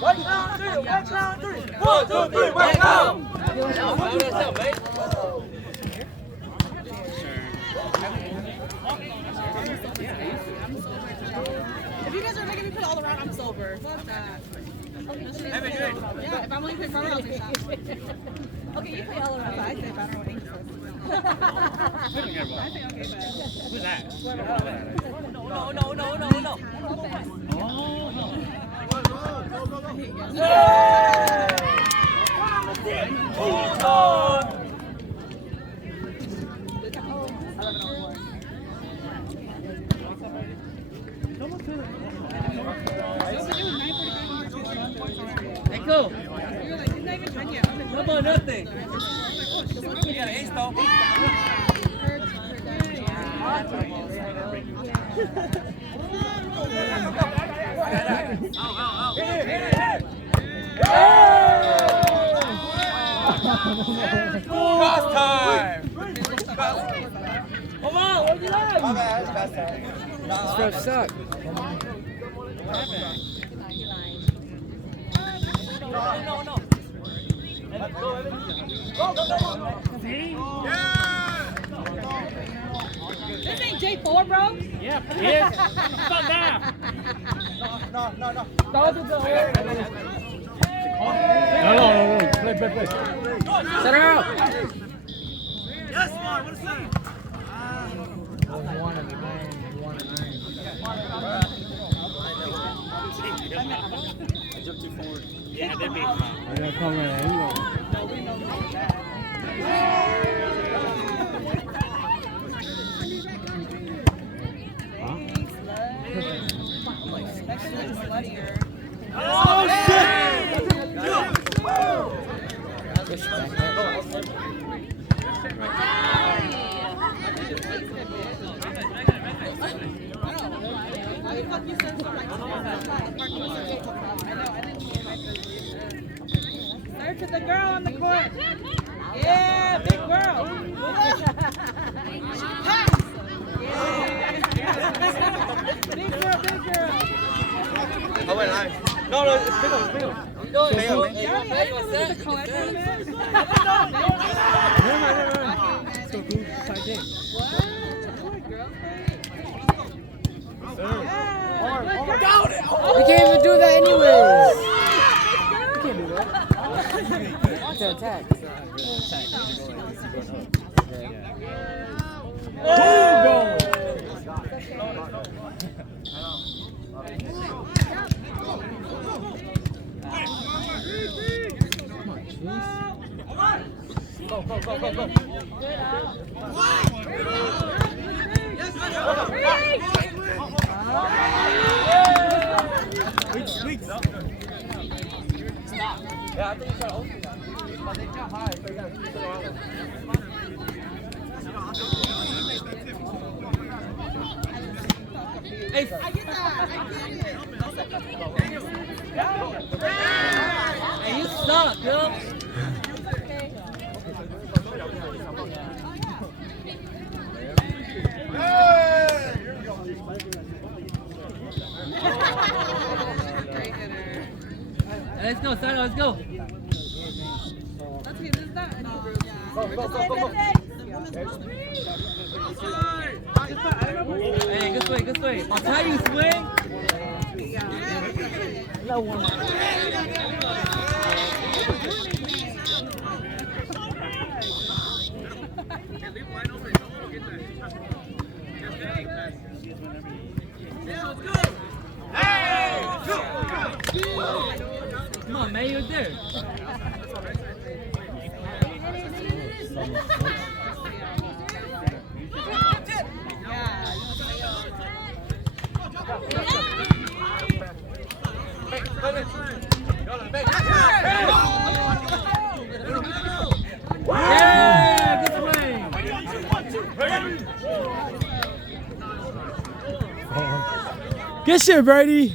One, two, three, one, go! If you guys are making me put all around, I'm sober. Fuck that. Yeah, if I'm only putting front, I'll take shots. Okay, you play all around. I say, but I don't know what English is. I say okay, but. Who's that? No. Hey, cool. You're like, he's not even done yet. How about nothing? You got an ace, though. Cross time! Come on, what you like? My bad, it's cross time. This ref suck. No. This ain't J4, bro. Yeah, bitch. Fuck down. No. No. Play. Set her out. Yes, man, what is that? I jumped too forward. Yeah, they beat I gotta come in angle. Oh, shit! Serve to the girl on the court. Yeah, big girl. Pass. Yeah. Big girl. I went live. No, it's big one. We can't even do that anyways. We can't do that. It's an attack. Go. Weeks. Yeah, I think you got to open that. But they got high, so you got to keep it on. Hey, I get that. hey, you suck, yo. Let's go, Sano, let's go. Let's get this done. Go. Hey, good swing. I'll tell you, swing. No one. Come on, man, you're there. Yeah, good swing. Good shit, Brady.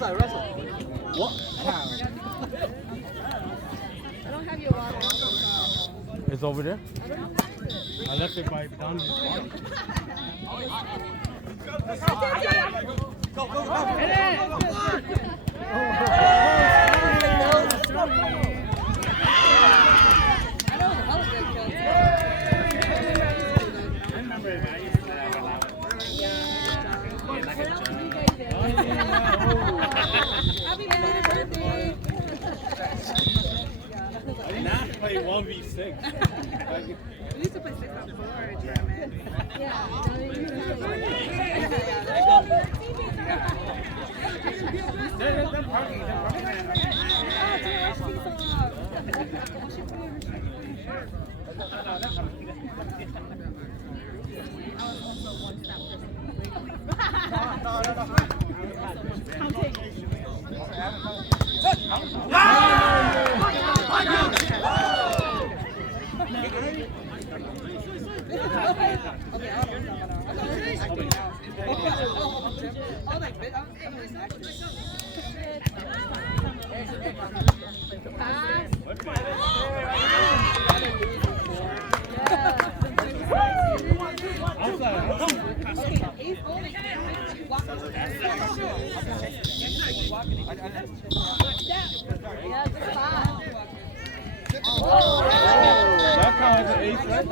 Wrestle. What? I don't have your water. It's over there. I left it by down his body. Happy birthday! Not play 1v6. We used to play 6 on 4 tournament. Yeah. That counts as an ace, right?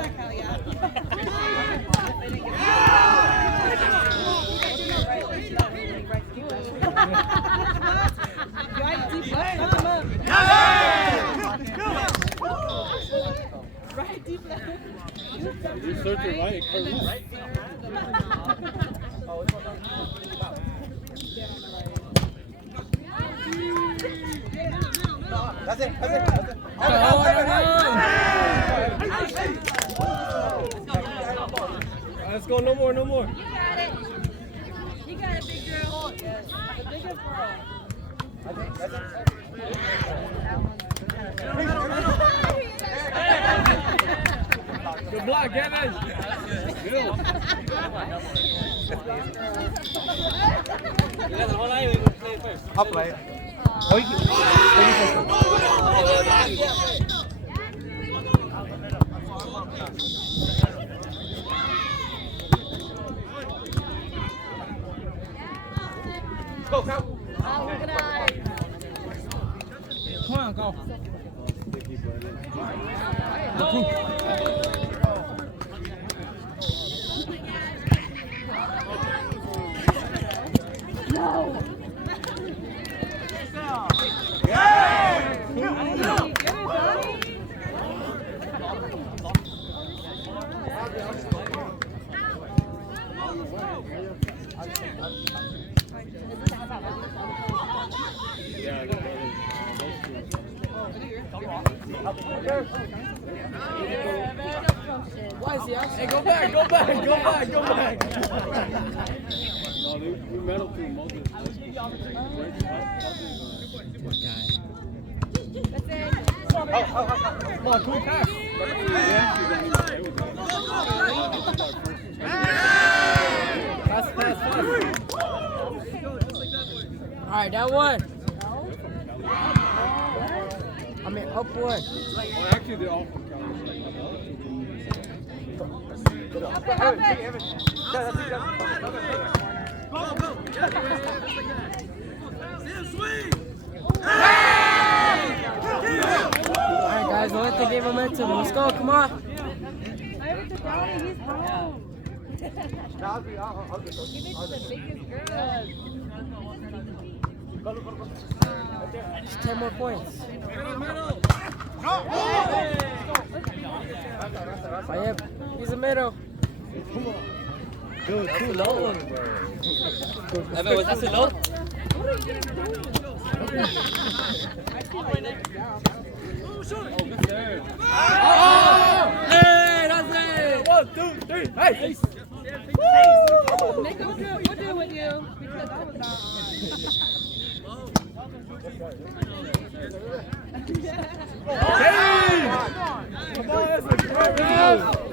Right deep left. You search it right, correct. That's it. Let's go, no more. You got it. You got it, big girl. Yes. The biggest girl. Good block, Kevin. Good. I'll play. Go. Come on, go. Why is he out? Hey, go back. No, we metal to most of it. Come on, cool pass. Pass. Alright, that one. I mean, upward. Well, actually, they're all from Alright, guys, don't let the game momentum. Let's go, come on. Just 10 more points. He's the middle. Dude, too low. Evan, was that too low? Hey, that's it! 1, 2, 3, hey! Nick, we'll do it with you because I was not Come on, that's a great move!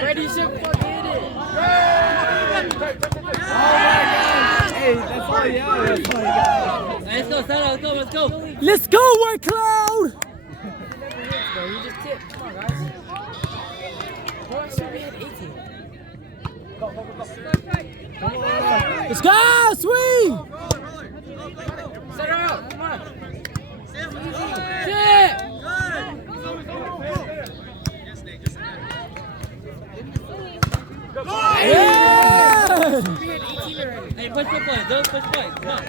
Ready, should fucking hit it. Hey, that's all you have. That's all you got. Let's go, Sarah. Let's go, let's go. Let's go, White Cloud! You just tipped. Come on, guys. Well, I should be at 18. Let's go, sweet! Set her out. Come on. Shit! Yeah! Hey, push the point. Don't push point. Come on.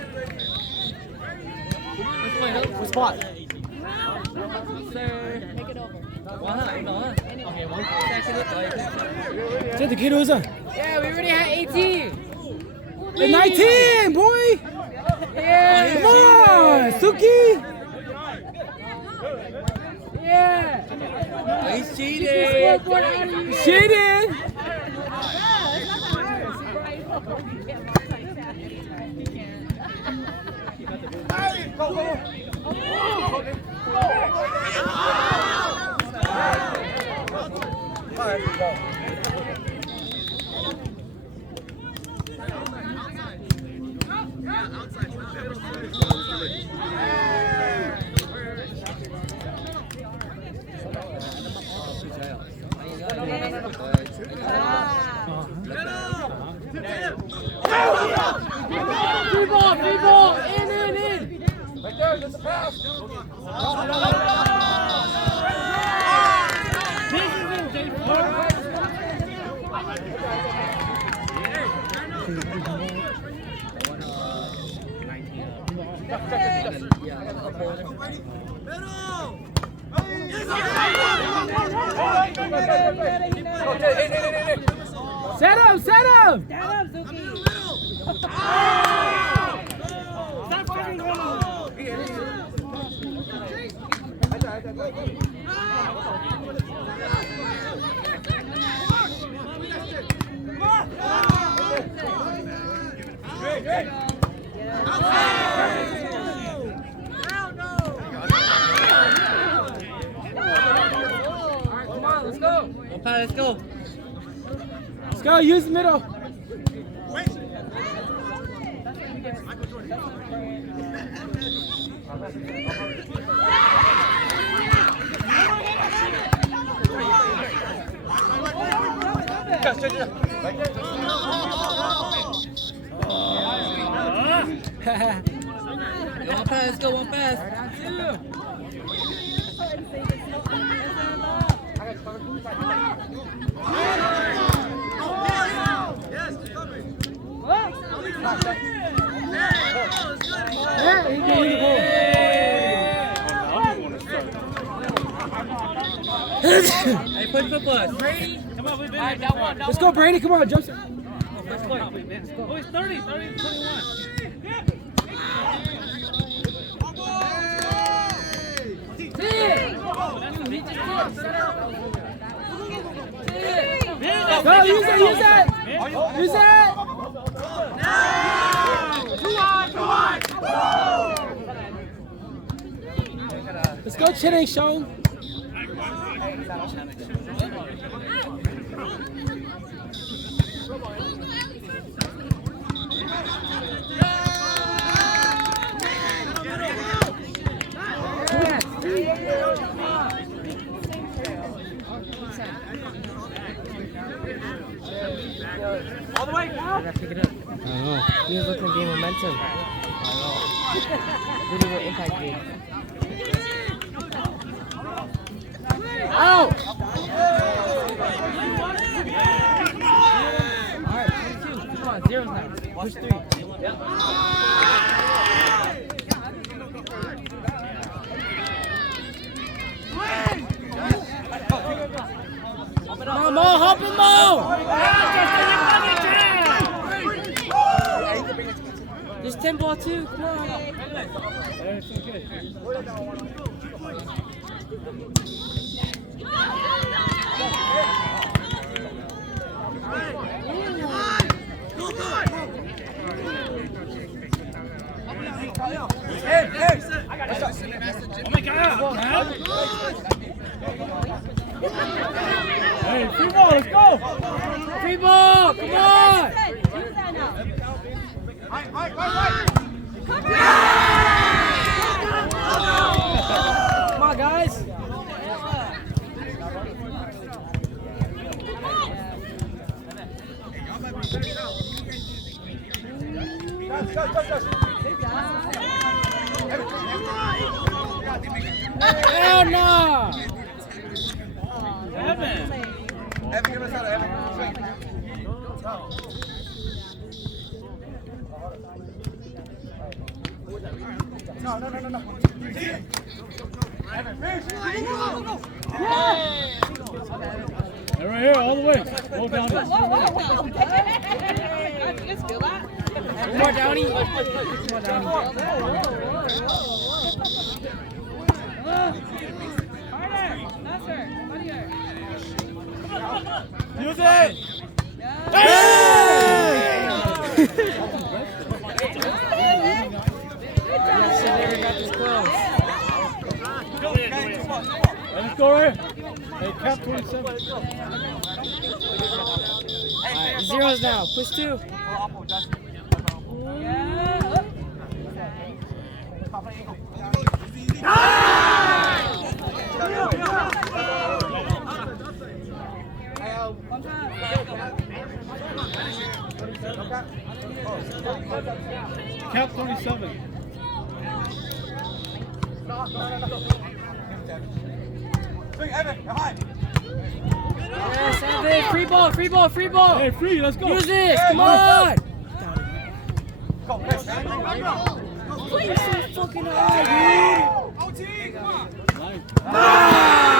Push point, don't. What spot? Sir. Make it over. Wow, no, huh? Okay, one second. Take the kid who's on. Yeah, we already had 18. 19, boy! Yeah. Come on, Suki! Yeah. Oh, he's cheating. Cheating! Free ball, in. Right there, there's a pass. Set him! Stand up, Zuki. Stop fighting, Come on, let's go. Okay, let's go. Let's go, use the middle. One pass, let's go, one pass. Yeah, he can use the ball. Hey, push for plus. Let's go, Brady. Come on, jump. Let's go. Oh, it's 30, 21. Go, use it, use it. Use it. Let's go, Chinning, Sean. All the way. I know. He was looking to gain momentum. Really will impact game. Alright, 22. Come on, zeros now. Push 3. Yep. Come on, Mo, help him, Mo! Just 10 ball 2, come on. Hey, free ball, let's go! Free ball, come on! Come on, guys. Hell no! Evan, give us out of Evan. No. Evan, They're right here, all the way. Go down. Whoa. You guys feel that? One more, Downey. One more, Downey. Harder. Faster. Funnier. use it! Yes, sir, we got this close. Let's go right here. Hey, cap 27. Alright, zeros now. Push 2. Cap 27. Swing, Evan, behind! Yes, Evan. Free ball. Hey, free, let's go. Use this. Come on. Go, Chris. You're so fucking high, dude. OT, come on! Nice. Ah!